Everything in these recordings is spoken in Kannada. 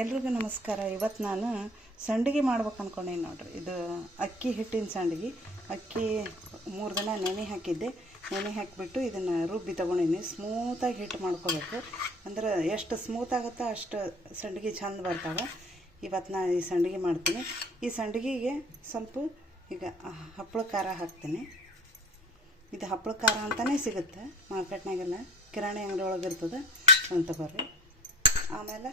ಎಲ್ರಿಗೂ ನಮಸ್ಕಾರ. ಇವತ್ತು ನಾನು ಸಂಡಿಗೆ ಮಾಡ್ಬೇಕು ಅಂದ್ಕೊಂಡೇನಿ ನೋಡ್ರಿ. ಇದು ಅಕ್ಕಿ ಹಿಟ್ಟಿನ ಸಂಡಿಗೆ. ಅಕ್ಕಿ 3 ದಿನ ನೆನೆ ಹಾಕಿದ್ದೆ. ನೆನೆ ಹಾಕಿಬಿಟ್ಟು ಇದನ್ನು ರುಬ್ಬಿ ತೊಗೊಂಡಿನಿ. ಸ್ಮೂತಾಗಿ ಹಿಟ್ಟು ಮಾಡ್ಕೋಬೇಕು. ಅಂದ್ರೆ ಎಷ್ಟು ಸ್ಮೂತ್ ಆಗುತ್ತೋ ಅಷ್ಟು ಸಂಡಿಗೆ ಚೆಂದ ಬರ್ತಾವೆ. ಇವತ್ತು ನಾನು ಈ ಸಂಡಿಗೆ ಮಾಡ್ತೀನಿ. ಈ ಸಂಡಿಗೆಗೆ ಸ್ವಲ್ಪ ಈಗ ಹಪ್ಪಳ ಖಾರ ಹಾಕ್ತೀನಿ. ಇದು ಹಪ್ಪಳ ಖಾರ ಅಂತಲೇ ಸಿಗುತ್ತೆ ಮಾರ್ಕೆಟ್ನಾಗೆಲ್ಲ, ಕಿರಾಣಿ ಅಂಗಡಿ ಒಳಗೆ ಇರ್ತದೆ, ಅಂತ ತಗೋರಿ. ಆಮೇಲೆ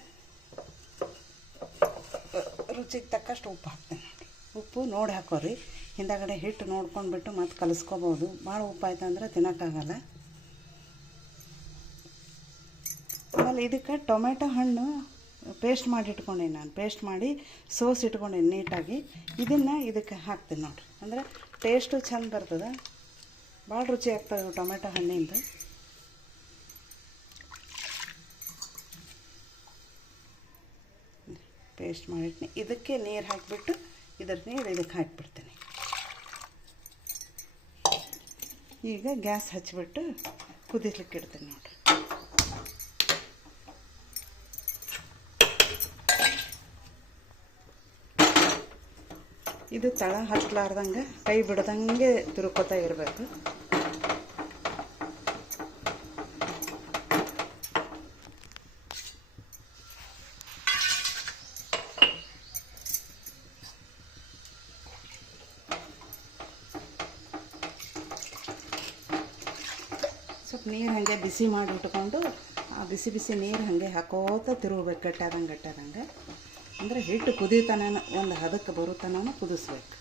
ರುಚಿಗೆ ತಕ್ಕಷ್ಟು ಉಪ್ಪು ಹಾಕ್ತೀನಿ. ಉಪ್ಪು ನೋಡಿ ಹಾಕೋರಿ. ಹಿಂದಗಡೆ ಹಿಟ್ಟು ನೋಡ್ಕೊಂಡ್ಬಿಟ್ಟು ಮತ್ತೆ ಕಲಿಸ್ಕೋಬೋದು. ಭಾಳ ಉಪ್ಪು ಆಯ್ತು ಅಂದ್ರೆ ತಿನ್ನೋಕ್ಕಾಗಲ್ಲ. ಆಮೇಲೆ ಇದಕ್ಕೆ ಟೊಮೆಟೊ ಹಣ್ಣು ಪೇಸ್ಟ್ ಮಾಡಿ ಇಟ್ಕೊಂಡೀನಿ. ನಾನು ಪೇಸ್ಟ್ ಮಾಡಿ ಸೋಸ್ ಇಟ್ಕೊಂಡೀನಿ ನೀಟಾಗಿ. ಇದನ್ನು ಇದಕ್ಕೆ ಹಾಕ್ತೀನಿ ನೋಡಿರಿ. ಅಂದರೆ ಟೇಸ್ಟು ಚೆಂದ ಬರ್ತದೆ, ಭಾಳ ರುಚಿ ಆಗ್ತದೆ ಟೊಮೆಟೊ ಹಣ್ಣಿಂದ. ಪೇಸ್ಟ್ ಮಾಡಿಟ್ನಿ. ಇದಕ್ಕೆ ನೀರು ಹಾಕಿಬಿಟ್ಟು ಇದರ ನೀರು ಇದಕ್ಕೆ ಹಾಕಿಬಿಡ್ತೀನಿ. ಈಗ ಗ್ಯಾಸ್ ಹಚ್ಚಿಬಿಟ್ಟು ಕುದಿಸ್ಲಿಕ್ಕೆ ಇಡ್ತೀನಿ ನೋಡಿರಿ. ಇದು ತಳ ಹತ್ತಲಾರ್ದಂಗೆ ಕೈ ಬಿಡ್ದಂಗೆ ತಿರುಕೋತಾ ಇರಬೇಕು. ಸ್ವಲ್ಪ ನೀರು ಹಾಗೆ ಬಿಸಿ ಮಾಡಿ ಇಟ್ಕೊಂಡು ಆ ಬಿಸಿ ಬಿಸಿ ನೀರು ಹಾಗೆ ಹಾಕೋತ ತಿರುಗಬೇಕು. ಗಟ್ಟಾದಂಗೆ ಅಂದರೆ ಹಿಟ್ಟು ಕುದಿತಾನ ಒಂದು ಹದಕ್ಕೆ ಬರುತ್ತಾನ ಕುದಿಸ್ಬೇಕು.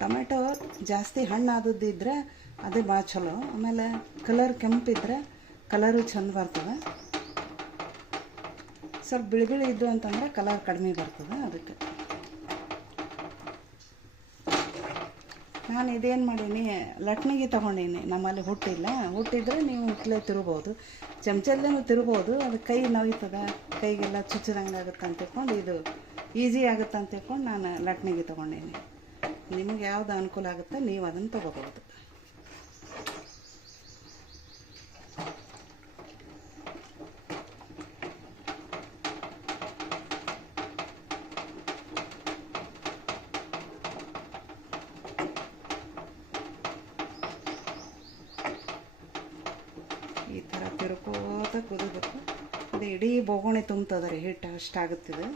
ಟೊಮೆಟೊ ಜಾಸ್ತಿ ಹಣ್ಣು ಆದದ್ದಿದ್ರೆ ಅದೇ ಭಾಳ ಚಲೋ. ಆಮೇಲೆ ಕಲರ್ ಕೆಂಪಿದ್ರೆ ಕಲರು ಚೆಂದ ಬರ್ತದೆ. ಸ್ವಲ್ಪ ಬಿಳಿ ಇದ್ದು ಅಂತಂದ್ರೆ ಕಲರ್ ಕಡಿಮೆ ಬರ್ತದೆ. ಅದಕ್ಕೆ ನಾನು ಇದೇನು ಮಾಡೀನಿ, ಲಟ್ಣಿಗೆ ತೊಗೊಂಡೀನಿ. ನಮ್ಮಲ್ಲಿ ಹುಟ್ಟಿಲ್ಲ. ಹುಟ್ಟಿದ್ರೆ ನೀವು ಹುಟ್ಟಲೇ ತಿರ್ಬೋದು, ಚಮಚಲ್ಲೇ ತಿರ್ಬೋದು. ಅದು ಕೈ ನೋಯ್ತದೆ, ಕೈಗೆಲ್ಲ ಚುಚ್ಚದಂಗೆ ಆಗುತ್ತೆ ಅಂತ ತಿಳ್ಕೊಂಡು, ಇದು ಈಸಿ ಆಗುತ್ತೆ ಅಂತ ತಿಳ್ಕೊಂಡು ನಾನು ಲಟ್ಣಿಗೆ ತೊಗೊಂಡೀನಿ. ನಿಮಗೆ ಯಾವುದು ಅನುಕೂಲ ಆಗುತ್ತೆ ನೀವು ಅದನ್ನು ತೊಗೋಬೋದು. ಈ ಥರ ತಿರ್ಕೋತ ಕುದಿಬೇಕು. ಅದು ಇಡೀ ಬೋಗುಣಿ ತುಂಬ್ತದೆ ರೀ ಹಿಟ್ಟು, ಅಷ್ಟಾಗುತ್ತಿದೆ.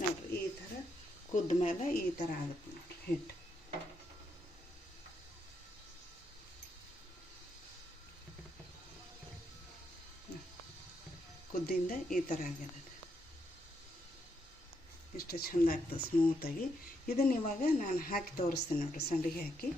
ನೋಡಿರಿ, ಈ ಥರ ಕುದ್ದ ಮೇಲೆ ಈ ಥರ ಆಗುತ್ತೆ ನೋಡಿರಿ ಹಿಟ್ಟು. ಕುದ್ದಿಂದ ಈ ಥರ ಆಗಿದೆ. ಇಷ್ಟು ಚೆಂದ ಆಗ್ತದೆ ಸ್ಮೂತಾಗಿ. ಇದನ್ನು ಇವಾಗ ನಾನು ಹಾಕಿ ತೋರಿಸ್ತೀನಿ ನೋಡಿರಿ, ಸಂಡಿಗೆ ಹಾಕಿ.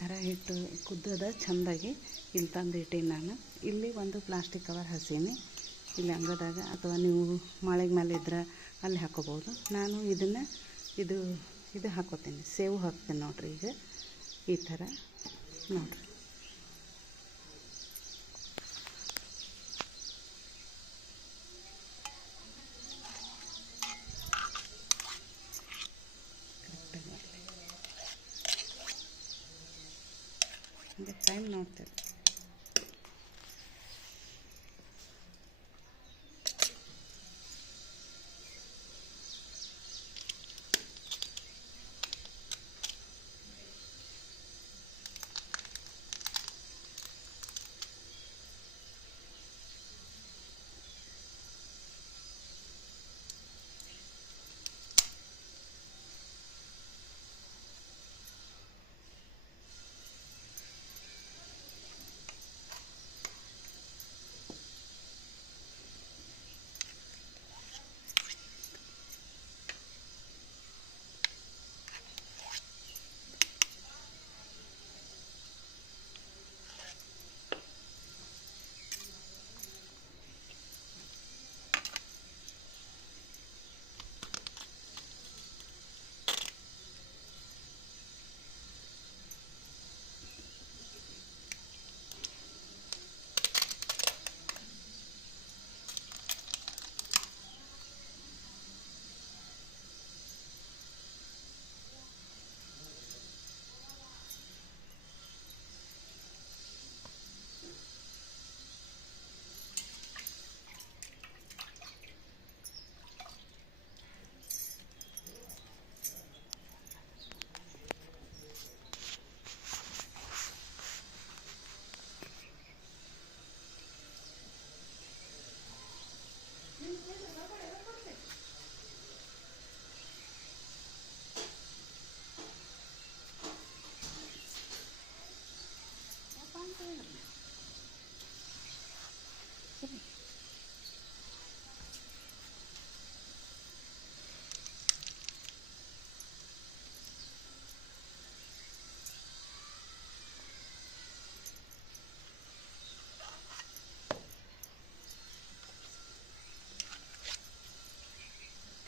ಥರ ಹಿಟ್ಟು ಕುದ್ದದ ಚೆಂದಾಗಿ ಇಲ್ಲಿ ತಂದು ಇಟ್ಟೀನಿ ನಾನು. ಇಲ್ಲಿ ಒಂದು ಪ್ಲಾಸ್ಟಿಕ್ ಕವರ್ ಹಸೀನಿ ಇಲ್ಲಿ ಅಂಗದಾಗ, ಅಥವಾ ನೀವು ಮಾಳಿಗೆ ಮೇಲೆ ಇದ್ರೆ ಅಲ್ಲಿ ಹಾಕೋಬೋದು. ನಾನು ಇದು ಹಾಕೋತೀನಿ, ಸೇವು ಹಾಕ್ತೀನಿ ನೋಡಿರಿ. ಈಗ ಈ ಥರ ನೋಡಿರಿ. ಹಂಗೆ ಟೈಮ್ ನೋಡ್ತೀರಿ.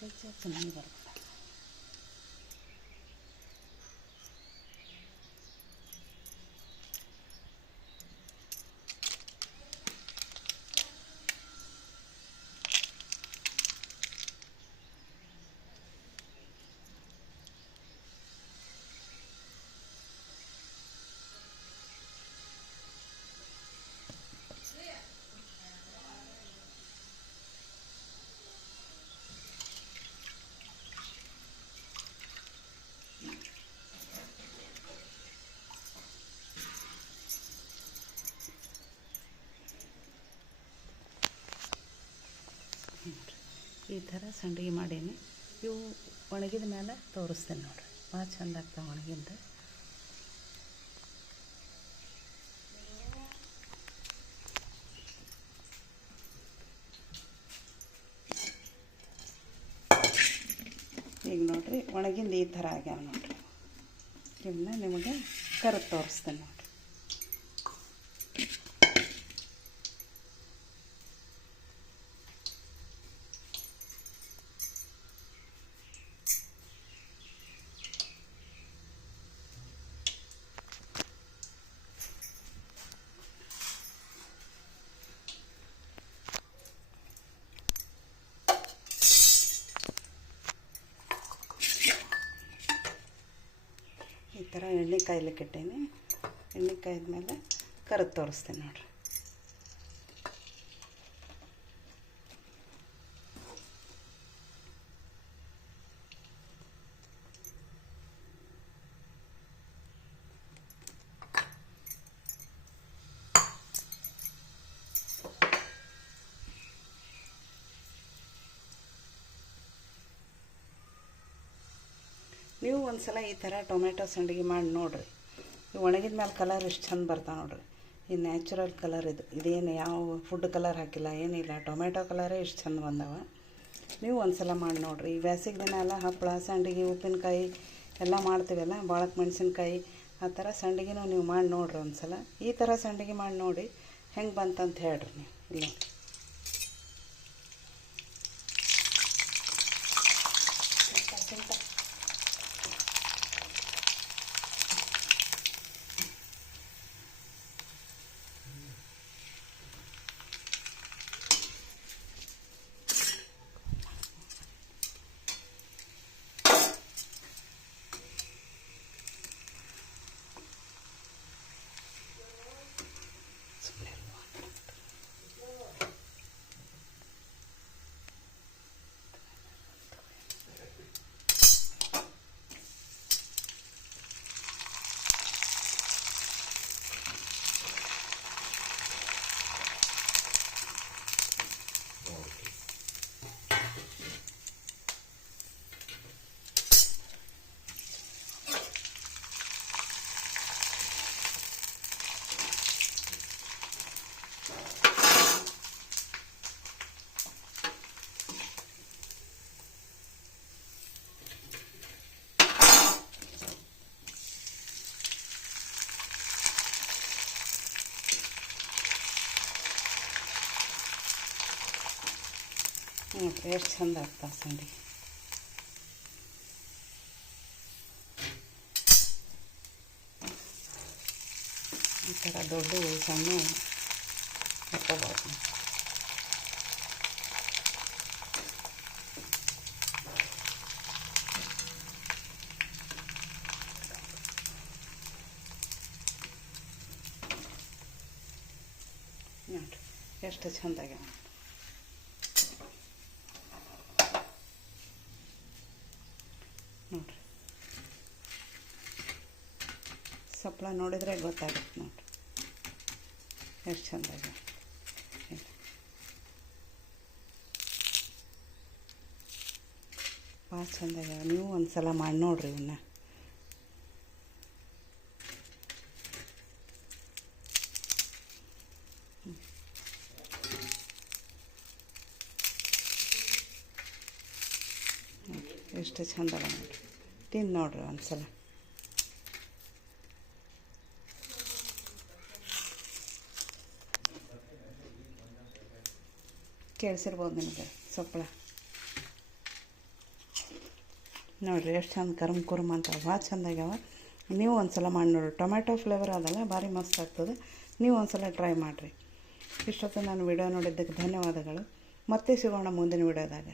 ಕೈ ಚೆನ್ನಾಗಿ ಬರುತ್ತೆ. ಈ ಥರ ಸಂಡಿಗೆ ಮಾಡೀನಿ. ಇವು ಒಣಗಿದ ಮೇಲೆ ತೋರಿಸ್ತೇನೆ ನೋಡಿರಿ, ಭಾಳ ಚಂದ ಆಗ್ತಾವೆ ಒಣಗಿಂದ. ಈಗ ನೋಡಿರಿ ಒಣಗಿಂದ ಈ ಥರ ಆಗ್ಯಾವ ನೋಡಿರಿ. ಇವನ್ನ ನಿಮಗೆ ಕರೆದು ತೋರಿಸ್ತೇನೆ ನೋಡಿರಿ. ಈ ಥರ ಎಣ್ಣೆ ಕಾಯ್ಲಿಕ್ಕೆ ಇಟ್ಟೇನೆ. ಎಣ್ಣೆ ಕಾಯ್ದ ಮೇಲೆ ಕರೆದು ತೋರಿಸ್ತೇನೆ ನೋಡಿರಿ. ನೀವು ಒಂದು ಸಲ ಈ ಥರ ಟೊಮೆಟೊ ಸಂಡಿಗೆ ಮಾಡಿ ನೋಡಿರಿ. ಒಣಗಿದ ಮೇಲೆ ಕಲರ್ ಎಷ್ಟು ಚಂದ ಬರ್ತಾವೆ ನೋಡಿರಿ. ಈ ನ್ಯಾಚುರಲ್ ಕಲರ್ ಇದೇನು ಯಾವ ಫುಡ್ ಕಲರ್ ಹಾಕಿಲ್ಲ, ಏನಿಲ್ಲ, ಟೊಮೆಟೊ ಕಲರೇ ಎಷ್ಟು ಚಂದ ಬಂದವ. ನೀವು ಒಂದು ಸಲ ಮಾಡಿ ನೋಡಿರಿ. ಈ ಬೇಸಿಗೆ ದಿನ ಎಲ್ಲ ಹಪ್ಪಳ, ಸಂಡಿಗೆ, ಉಪ್ಪಿನಕಾಯಿ ಎಲ್ಲ ಮಾಡ್ತೀವಲ್ಲ, ಬಾಳಕ್ಕೆ ಮೆಣಸಿನ್ಕಾಯಿ ಆ ಥರ ಸಂಡಿಗೆನೂ ನೀವು ಮಾಡಿ ನೋಡ್ರಿ ಒಂದು ಸಲ. ಈ ಥರ ಸಂಡಿಗೆ ಮಾಡಿ ನೋಡಿ ಹೆಂಗೆ ಬಂತಂತ ಹೇಳ್ರಿ ನೀವು. ಇಲ್ಲ ನೋಡಿರಿ ಎಷ್ಟು ಚಂದ ಆಗ್ತಾವೆ ಸಂಡಿಗೆ. ಈ ಥರ ದೊಡ್ಡ ಸಣ್ಣ ಹಾಕೋಬಾರ್ದು. ನೋಡಿರಿ ಎಷ್ಟು ಚೆಂದಾಗ್ಯಾವ. ನೋಡಿರಿ ಸಪ್ಲ ನೋಡಿದರೆ ಗೊತ್ತಾಗುತ್ತೆ ನೋಡಿರಿ ಎಷ್ಟು ಚೆಂದಾಗ್ಯಾವ. ಭಾಳ ಚೆಂದಾಗ್ಯಾವ. ನೀವು ಒಂದು ಸಲ ಮಾಡಿ ನೋಡಿರಿ ಇವನ್ನ. ಎಷ್ಟು ಚಂದ ನೋಡಿರಿ, ತಿಂದು ನೋಡಿರಿ ಒಂದು ಸಲ. ಕೇಳಿಸಿರ್ಬೋದು ನಿಮಗೆ ಸೊಪ್ಪಳ. ನೋಡಿರಿ ಎಷ್ಟು ಚಂದ ಕರ್ಮ್ ಕುರ್ಮ್ ಅಂತ ಭಾಳ ಚೆಂದಾಗ್ಯಾವ. ನೀವು ಒಂದು ಸಲ ಮಾಡಿ ನೋಡಿರಿ. ಟೊಮ್ಯಾಟೊ ಫ್ಲೇವರ್ ಅದಲ್ಲ, ಭಾರಿ ಮಸ್ತ್ ಆಗ್ತದೆ. ನೀವು ಒಂದು ಸಲ ಟ್ರೈ ಮಾಡಿರಿ. ಇಷ್ಟೊತ್ತು ನಾನು ವಿಡಿಯೋ ನೋಡಿದ್ದಕ್ಕೆ ಧನ್ಯವಾದಗಳು. ಮತ್ತೆ ಸಿಗೋಣ ಮುಂದಿನ ವಿಡಿಯೋದಾಗ.